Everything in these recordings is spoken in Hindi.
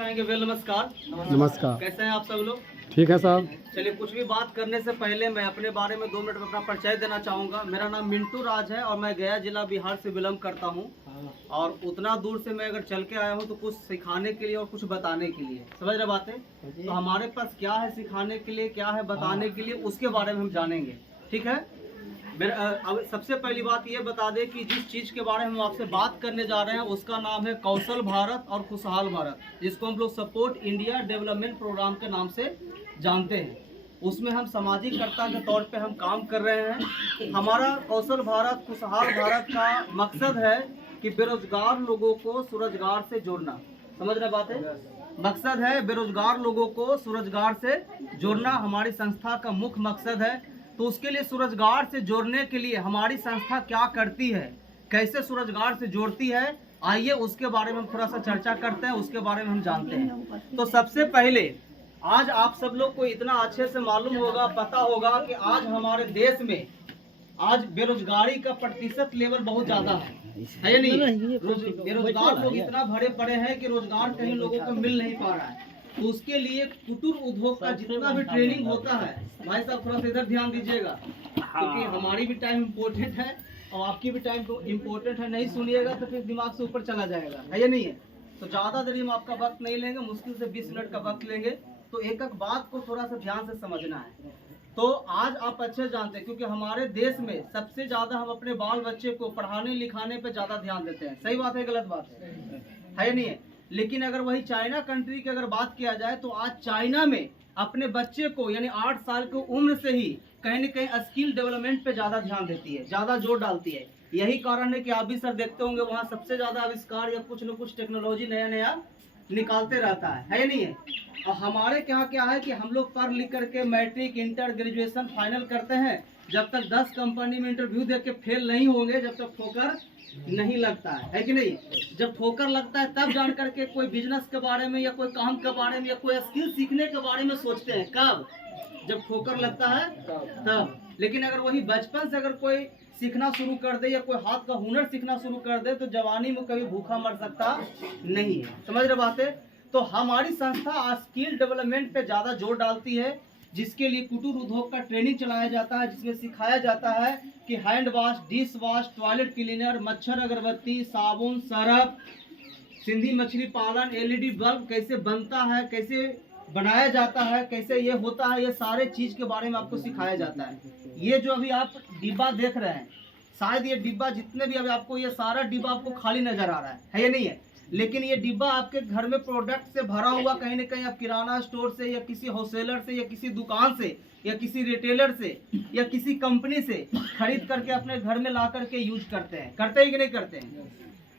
चाहेंगे। वेल नमस्कार। नमस्कार। कैसे हैं आप सब लोग? ठीक है साहब। चलिए, कुछ भी बात करने से पहले मैं अपने बारे में 2 मिनट में अपना परिचय देना चाहूँगा। मेरा नाम मिंटू राज है और मैं गया जिला बिहार से बिलोंग करता हूँ। और उतना दूर से मैं अगर चल के आया हूँ तो कुछ सिखाने के लिए और कुछ बताने के लिए, समझ रहे बातें? तो हमारे पास क्या है सिखाने के लिए, क्या है बताने के लिए, उसके बारे में हम जानेंगे। ठीक है। अब सबसे पहली बात ये बता दें कि जिस चीज़ के बारे में हम आपसे बात करने जा रहे हैं उसका नाम है कौशल भारत और खुशहाल भारत, जिसको हम लोग सपोर्ट इंडिया डेवलपमेंट प्रोग्राम के नाम से जानते हैं। उसमें हम सामाजिककर्ता के तौर पे हम काम कर रहे हैं। हमारा कौशल भारत खुशहाल भारत का मकसद है कि बेरोजगार लोगों को स्वरोजगार से जोड़ना। समझ रहे बात है? मकसद है बेरोजगार लोगों को स्वरोजगार से जोड़ना, हमारी संस्था का मुख्य मकसद है। तो उसके लिए स्वरोजगार से जोड़ने के लिए हमारी संस्था क्या करती है, कैसे स्वरोजगार से जोड़ती है, आइए उसके बारे में हम थोड़ा सा चर्चा करते हैं, उसके बारे में हम जानते हैं। तो सबसे पहले आज आप सब लोग को इतना अच्छे से मालूम होगा, पता होगा कि आज हमारे देश में आज बेरोजगारी का प्रतिशत लेवल बहुत ज्यादा है या नहीं? बेरोजगार लोग इतना भरे पड़े हैं कि रोजगार कहीं लोगों को मिल नहीं पा रहा है। तो उसके लिए कुटीर उद्योग का जितना भी ट्रेनिंग होता है, भाई साहब थोड़ा सा इधर ध्यान दीजिएगा, क्योंकि हमारी भी टाइम इम्पोर्टेंट है और आपकी भी टाइम तो इम्पोर्टेंट है। नहीं सुनिएगा तो फिर दिमाग से ऊपर चला जाएगा, है या नहीं है? तो ज़्यादा देर हम आपका वक्त नहीं लेंगे, मुश्किल से 20 मिनट का वक्त लेंगे। तो एक एक बात को थोड़ा सा ध्यान से समझना है। तो आज आप अच्छे जानते हैं, क्योंकि हमारे देश में सबसे ज़्यादा हम अपने बाल बच्चे को पढ़ाने लिखाने पर ज़्यादा ध्यान देते हैं। सही बात है, गलत बात है या नहीं है? लेकिन अगर वही चाइना कंट्री की अगर बात किया जाए तो आज चाइना में अपने बच्चे को यानी 8 साल की उम्र से ही कहीं न कहीं स्किल डेवलपमेंट पे ज़्यादा ध्यान देती है, ज़्यादा जोर डालती है। यही कारण है कि आप भी सर देखते होंगे वहाँ सबसे ज़्यादा आविष्कार या कुछ न कुछ टेक्नोलॉजी नया नया निकालते रहता है या नहीं है? और हमारे यहाँ क्या है कि हम लोग पढ़ लिख करके मैट्रिक इंटर ग्रेजुएशन फाइनल करते हैं, जब तक 10 कंपनी में इंटरव्यू दे के फेल नहीं होंगे जब तक ठोकर नहीं लगता है कि नहीं? जब ठोकर लगता है तब जान करके कोई बिजनेस के बारे में या कोई काम के बारे में या कोई स्किल सीखने के बारे में सोचते हैं। कब? जब ठोकर लगता है तब। लेकिन अगर वही बचपन से अगर कोई सीखना शुरू कर दे या कोई हाथ का हुनर सीखना शुरू कर दे तो जवानी में कभी भूखा मर सकता नहीं है। समझ रहे बात है? तो हमारी संस्था स्किल डेवलपमेंट पे ज़्यादा जोर डालती है, जिसके लिए कुटीर उद्योग का ट्रेनिंग चलाया जाता है, जिसमें सिखाया जाता है कि hand wash, dish wash, toilet cleaner, मच्छर अगरबत्ती, साबुन, सरफ, सिंधी मछली पालन, एलईडी बल्ब कैसे बनता है, कैसे बनाया जाता है, कैसे ये होता है, ये सारे चीज़ के बारे में आपको सिखाया जाता है। ये जो अभी आप डिब्बा देख रहे हैं, शायद ये डिब्बा जितने भी अभी आपको ये सारा डिब्बा आपको खाली नजर आ रहा है या नहीं है? लेकिन ये डिब्बा आपके घर में प्रोडक्ट से भरा हुआ, कहीं ना कहीं आप किराना स्टोर से या किसी होलसेलर से या किसी दुकान से या किसी रिटेलर से या किसी कंपनी से खरीद करके अपने घर में ला करके यूज करते हैं कि नहीं करते हैं?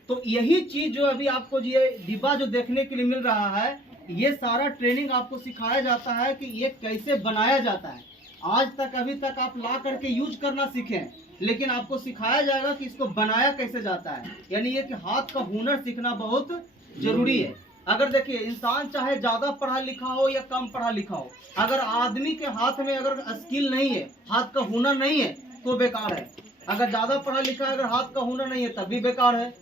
तो यही चीज जो अभी आपको ये डिब्बा जो देखने के लिए मिल रहा है, ये सारा ट्रेनिंग आपको सिखाया जाता है कि ये कैसे बनाया जाता है। आज तक अभी तक आप ला करके यूज करना सीखें, लेकिन आपको सिखाया जाएगा कि इसको बनाया कैसे जाता है। यानी ये कि हाथ का हुनर सीखना बहुत जरूरी है। अगर देखिए, इंसान चाहे ज्यादा पढ़ा लिखा हो या कम पढ़ा लिखा हो, अगर आदमी के हाथ में अगर स्किल नहीं है, हाथ का हुनर नहीं है, तो बेकार है। अगर ज्यादा पढ़ा लिखा है, अगर हाथ का हुनर नहीं है, तब भी बेकार है।